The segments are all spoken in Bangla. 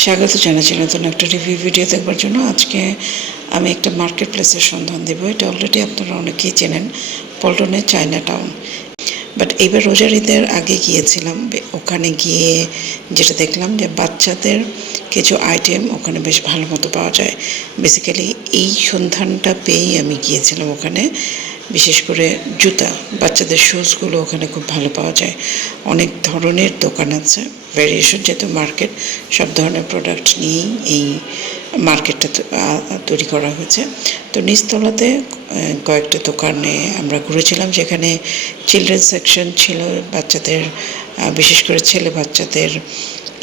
স্বাগত জানাচ্ছি নতুন একটা রিভিউ ভিডিও দেখবার জন্য। আজকে আমি একটা মার্কেট প্লেসের সন্ধান দেব। এটা অলরেডি আপনারা অনেকেই চেনেন, পল্টনে চায়না টাউন বাট এইবার রোজার ঈদের আগে গিয়েছিলাম। ওখানে গিয়ে যেটা দেখলাম যে বাচ্চাদের কিছু আইটেম ওখানে বেশ ভালো মতো পাওয়া যায়। বেসিক্যালি এই সন্ধানটা পেয়েই আমি গিয়েছিলাম ওখানে। বিশেষ করে জুতা, বাচ্চাদের শুজগুলো ওখানে খুব ভালো পাওয়া যায়। অনেক ধরনের দোকান আছে ভ্যারিয়েশন যেহেতু মার্কেট সব ধরনের প্রোডাক্ট নিয়েই এই মার্কেটটা তৈরি করা হয়েছে। তো নিচতলাতে কয়েকটা দোকানে আমরা ঘুরেছিলাম যেখানে চিলড্রেন সেকশন ছিল, বাচ্চাদের বিশেষ করে ছেলে বাচ্চাদের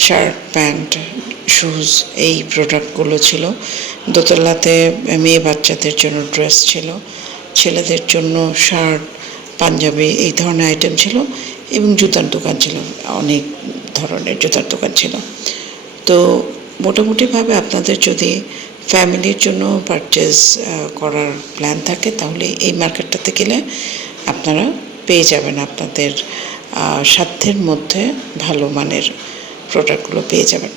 শার্ট প্যান্ট শুজ এই প্রোডাক্টগুলো ছিল। দোতলাতে মেয়ে বাচ্চাদের জন্য ড্রেস ছিল। ছেলেদের জন্য শার্ট, পাঞ্জাবি এই ধরনের আইটেম ছিল এবং জুতার দোকান ছিল, অনেক ধরনের জুতার দোকান ছিল। তো মোটামুটিভাবে আপনাদের যদি ফ্যামিলির জন্য পারচেস করার প্ল্যান থাকে, তাহলে এই মার্কেটটাতে গেলে আপনারা পেয়ে যাবেন আপনাদের সাধ্যের মধ্যে ভালো মানের প্রোডাক্টগুলো পেয়ে যাবেন।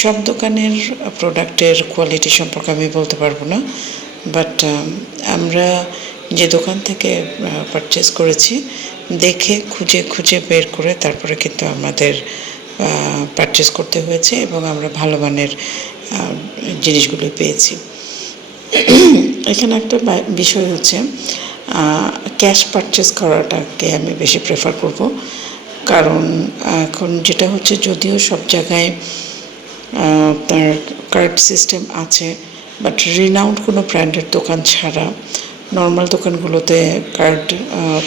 সব দোকানের প্রোডাক্টের কোয়ালিটি সম্পর্কে আমি বলতে পারব না। বাট আমরা যে দোকান থেকে পারচেস করেছি, দেখে, খুঁজে খুঁজে বের করে তারপরে কিন্তু আমাদের পারচেস করতে হয়েছে এবং আমরা ভালো মানের জিনিসগুলো পেয়েছি। এখানে একটা বিষয় হচ্ছে ক্যাশ পারচেস করাটাকে আমি বেশি প্রেফার করব। কারণ এখন যেটা হচ্ছে, যদিও সব জায়গায় তার কার্ড সিস্টেম আছে বাট রিনাউন্ড কোনো ব্র্যান্ডের দোকান ছাড়া নর্মাল দোকানগুলোতে কার্ড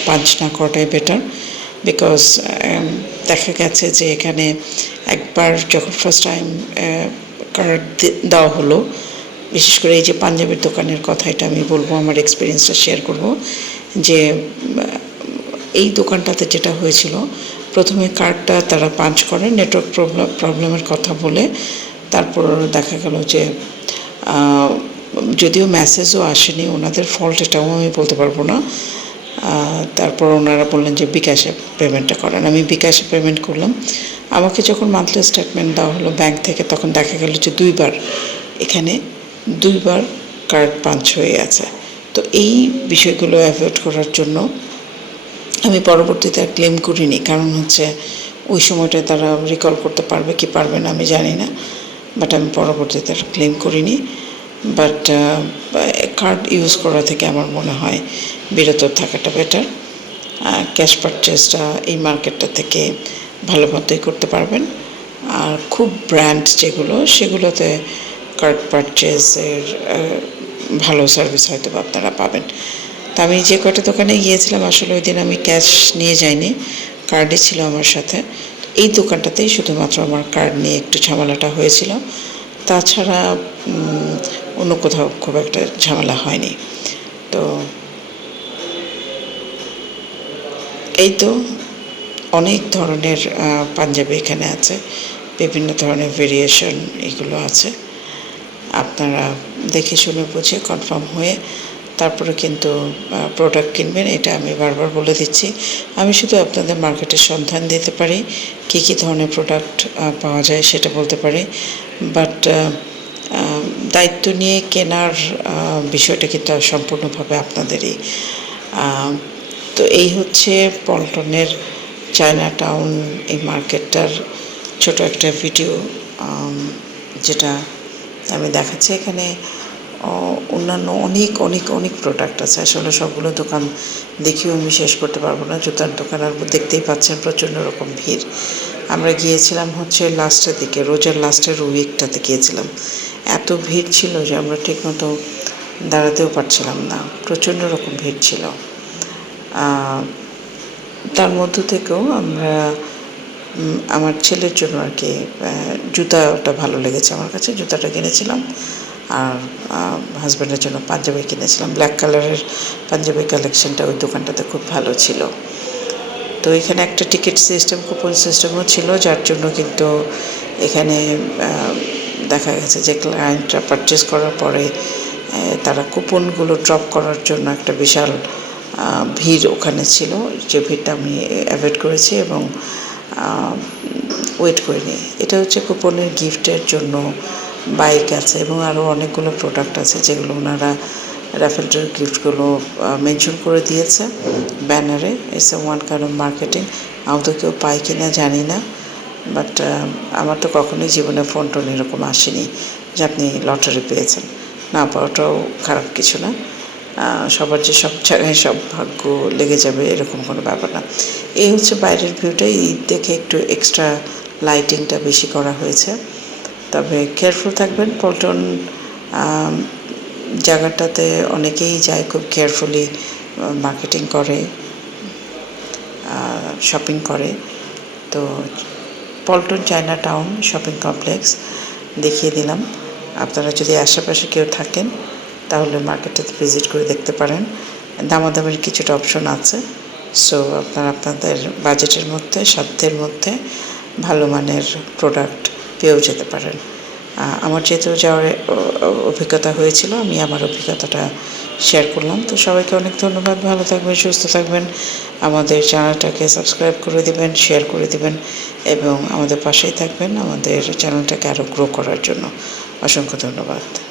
পাঞ্চ না করাটাই বেটার বিকজ দেখা গেছে যে এখানে একবার যখন ফার্স্ট টাইম কার্ড দেওয়া হলো, বিশেষ করে এই যে পাঞ্জাবের দোকানের কথা এটা আমি বলব, আমার এক্সপিরিয়েন্সটা শেয়ার করব, যে এই দোকানটাতে যেটা হয়েছিল, প্রথমে কার্ডটা তারা পাঞ্চ করে নেটওয়ার্ক প্রবলেম প্রবলেমের কথা বলে, তারপর দেখা গেল যে যদিও মেসেজও আসেনি, ওনাদের ফল্ট এটাও আমি বলতে পারব না। তারপর ওনারা বললেন যে বিকাশে পেমেন্টটা করেন। আমি বিকাশে পেমেন্ট করলাম। আমাকে যখন মান্থলি স্টেটমেন্ট দেওয়া হলো ব্যাংক থেকে, তখন দেখা গেল যে দুইবার এখানে দুইবার কার্ড পাঞ্চ হয়ে আছে তো এই বিষয়গুলো অ্যাভয়েড করার জন্য আমি পরবর্তীতে আর ক্লেম করিনি। কারণ হচ্ছে, ওই সময়টায় তারা রিকল করতে পারবে কি পারবে না আমি জানি না। বাট আমি পরবর্তীতে ক্লেম করিনি। বাট কার্ড ইউজ করা থেকে আমার মনে হয় বিরত থাকাটা বেটার ক্যাশ পারচেসটা এই মার্কেটটা থেকে ভালো মতোই করতে পারবেন। আর খুব ব্র্যান্ড যেগুলো, সেগুলোতে কার্ড পারচেসের ভালো সার্ভিস হয়তো আপনারা পাবেন। তা আমি যে কয়টা দোকানে গিয়েছিলাম, আসলে ওই দিন আমি ক্যাশ নিয়ে যাইনি। কার্ডই ছিল আমার সাথে। এই দোকানটাতেই শুধুমাত্র আমার কার্ড নিয়ে একটু ঝামেলাটা হয়েছিল। তাছাড়া অন্য কোথাও খুব একটা ঝামেলা হয়নি। তো এই তো অনেক ধরনের পাঞ্জাবি এখানে আছে, বিভিন্ন ধরনের ভেরিয়েশন এগুলো আছে। আপনারা দেখে শুনে বুঝে কনফার্ম হয়ে তারপরে কিন্তু প্রোডাক্ট কিনবেন, এটা আমি বারবার বলে দিচ্ছি। আমি শুধু আপনাদের মার্কেটের সন্ধান দিতে পারি, কী কী ধরনের প্রোডাক্ট পাওয়া যায় সেটা বলতে পারি। বাট দায়িত্ব নিয়ে কেনার বিষয়টা কিন্তু সম্পূর্ণভাবে আপনাদেরই। তো এই হচ্ছে পল্টনের চায়না টাউন এই মার্কেটটার ছোট একটা ভিডিও যেটা আমি দেখাচ্ছি এখানে। অন্যান্য অনেক অনেক অনেক প্রোডাক্ট আছে। আসলে সবগুলো দোকান দেখেও আমি শেষ করতে পারব না। জুতার দোকান আর দেখতেই পাচ্ছেন প্রচণ্ড রকম ভিড়। আমরা গিয়েছিলাম হচ্ছে লাস্টের দিকে, রোজার লাস্টের উইকটাতে গিয়েছিলাম। এত ভিড় ছিল যে আমরা ঠিকমতো দাঁড়াতেও পারছিলাম না। প্রচণ্ড রকম ভিড় ছিল। তার মধ্য থেকেও আমরা আমার ছেলের জন্য আর কি জুতাটা ভালো লেগেছে আমার কাছে। জুতাটা কিনেছিলাম। আর হাজব্যান্ডের জন্য পাঞ্জাবি কিনেছিলাম। ব্ল্যাক কালারের পাঞ্জাবি কালেকশনটা ওই দোকানটাতে খুব ভালো ছিল। তো এখানে একটা টিকিট সিস্টেম কুপন সিস্টেমও ছিল, যার জন্য কিন্তু এখানে দেখা গেছে যে ক্লায়েন্টরা পারচেস করার পরে তারা কুপনগুলো ড্রপ করার জন্য একটা বিশাল ভিড় ওখানে ছিল। যে ভিড়টা আমি অ্যাভয়েড করেছি এবং ওয়েট করিনি। এটা হচ্ছে কুপনের গিফটের জন্য বাইক আছে এবং আরও অনেকগুলো প্রোডাক্ট আছে যেগুলো ওনারা র্যাফেলটার গিফটগুলো মেনশন করে দিয়েছে ব্যানারে it's a one kind marketing তো কেউ পাই কি না জানি না বাট আমার তো কখনোই জীবনে ফোন টোন এরকম আসেনি যে আপনি লটারি পেয়েছেন। না, পাওয়াটাও খারাপ কিছু না। সবার যে সব জায়গায় সব ভাগ্য লেগে যাবে এরকম কোনো ব্যাপার না। এই হচ্ছে বাইরের ভিউটা ঈদ দেখে একটু এক্সট্রা লাইটিংটা বেশি করা হয়েছে। তবে কেয়ারফুল থাকবেন। পল্টন জায়গাটাতে অনেকেই যায় খুব কেয়ারফুলি মার্কেটিং করে শপিং করে। তো Paltan Chinatown shopping complex দেখিয়ে দিলাম। আপনারা যদি আশেপাশে কেউ থাকেন, তাহলে মার্কেটটাতে ভিজিট করে দেখতে পারেন। দামাদামের কিছুটা অপশন আছে। সো আপনারা আপনাদের বাজেটের মধ্যে, সাধ্যের মধ্যে ভালো মানের প্রোডাক্ট পেয়েও যেতে পারেন। আমার যেহেতু যাওয়ার অভিজ্ঞতা হয়েছিল, আমি আমার অভিজ্ঞতাটা শেয়ার করলাম। তো সবাইকে অনেক ধন্যবাদ, ভালো থাকবেন, সুস্থ থাকবেন। আমাদের চ্যানেলটাকে সাবস্ক্রাইব করে দিবেন শেয়ার করে দিবেন এবং আমাদের পাশেই থাকবেন, আমাদের চ্যানেলটাকে আরও গ্রো করার জন্য। অসংখ্য ধন্যবাদ।